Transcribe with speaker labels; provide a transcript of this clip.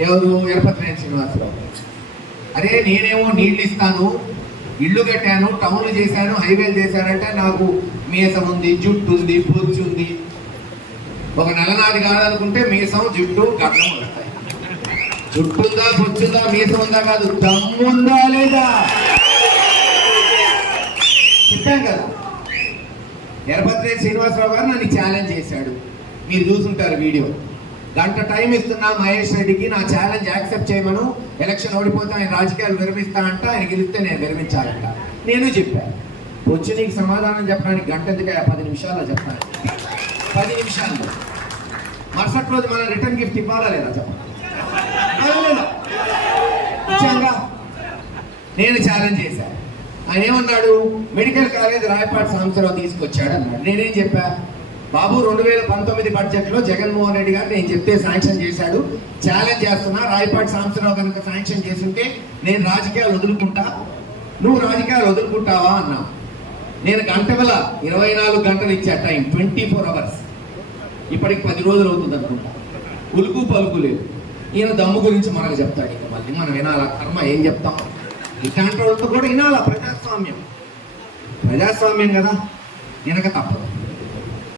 Speaker 1: ఎవరు? ఎరపతినేని శ్రీనివాసరావు. అరే నేనేమో నీళ్ళు ఇస్తాను ఇల్లు కట్టాను టౌన్లు చేశాను హైవేలు చేశానంటే నాకు మీసం ఉంది జుట్టు ఉంది బొచ్చు ఉంది. ఒక నెల నాది కాదనుకుంటే మీసం జుట్టు గడ్డం వస్తాయి. జుట్టుందా బొచ్చుందా మీసం ఉందా కాదు దమ్ముందా లేదా? చెప్పాం కదా. ఎరపత్రి శ్రీనివాసరావు గారు నన్ను ఛాలెంజ్ చేశాడు. మీరు చూసుంటారు వీడియో. గంట టైం ఇస్తున్నా మహేష్ రెడ్డికి. నా ఛాలెంజ్ యాక్సెప్ట్ చేయమను. ఎలక్షన్ ఓడిపోతే ఆయన రాజకీయాలు విరమిస్తా అంట. ఆయన గెలిస్తే నేను విరమించాలంట. నేను చెప్పాను వచ్చి నీకు సమాధానం చెప్పడానికి గంట ఎందుకు పది నిమిషాల్లో చెప్పాలి. పది నిమిషాల్లో. మరుసటి రోజు మనం రిటర్న్ గిఫ్ట్ ఇవ్వాలా లేదా చెప్పండి? నేను ఛాలెంజ్ చేశాను ఆయన ఏమన్నాడు? మెడికల్ కాలేజ్ రాయపాటి సంవత్సరం తీసుకొచ్చాడు అన్నాడు. నేనేం చెప్పా? బాబు రెండు వేల పంతొమ్మిది బడ్జెట్లో జగన్మోహన్ రెడ్డి గారు నేను చెప్తే శాంక్షన్ చేశాడు. ఛాలెంజ్ చేస్తున్నా. రాయపాటి సాంబశివరావు కనుక శాంక్షన్ చేస్తుంటే నేను రాజకీయాలు వదులుకుంటా? నువ్వు రాజకీయాలు వదులుకుంటావా అన్నా నేను గంటల ఇరవై నాలుగు గంటలు ఇచ్చా టైం ట్వంటీ ఫోర్ అవర్స్. ఇప్పటికి పది రోజులు అవుతుంది అనుకుంటా. ఉలుకు పలుకు లేదు. ఈయన దమ్ము గురించి మనకు చెప్తాడు ఇంకా మళ్ళీ. మనం వినాలా? కర్మ ఏం చెప్తాం? ఇట్లాంటి వాళ్ళతో కూడా వినాలా? ప్రజాస్వామ్యం. ప్రజాస్వామ్యం కదా? వినక తప్పదు.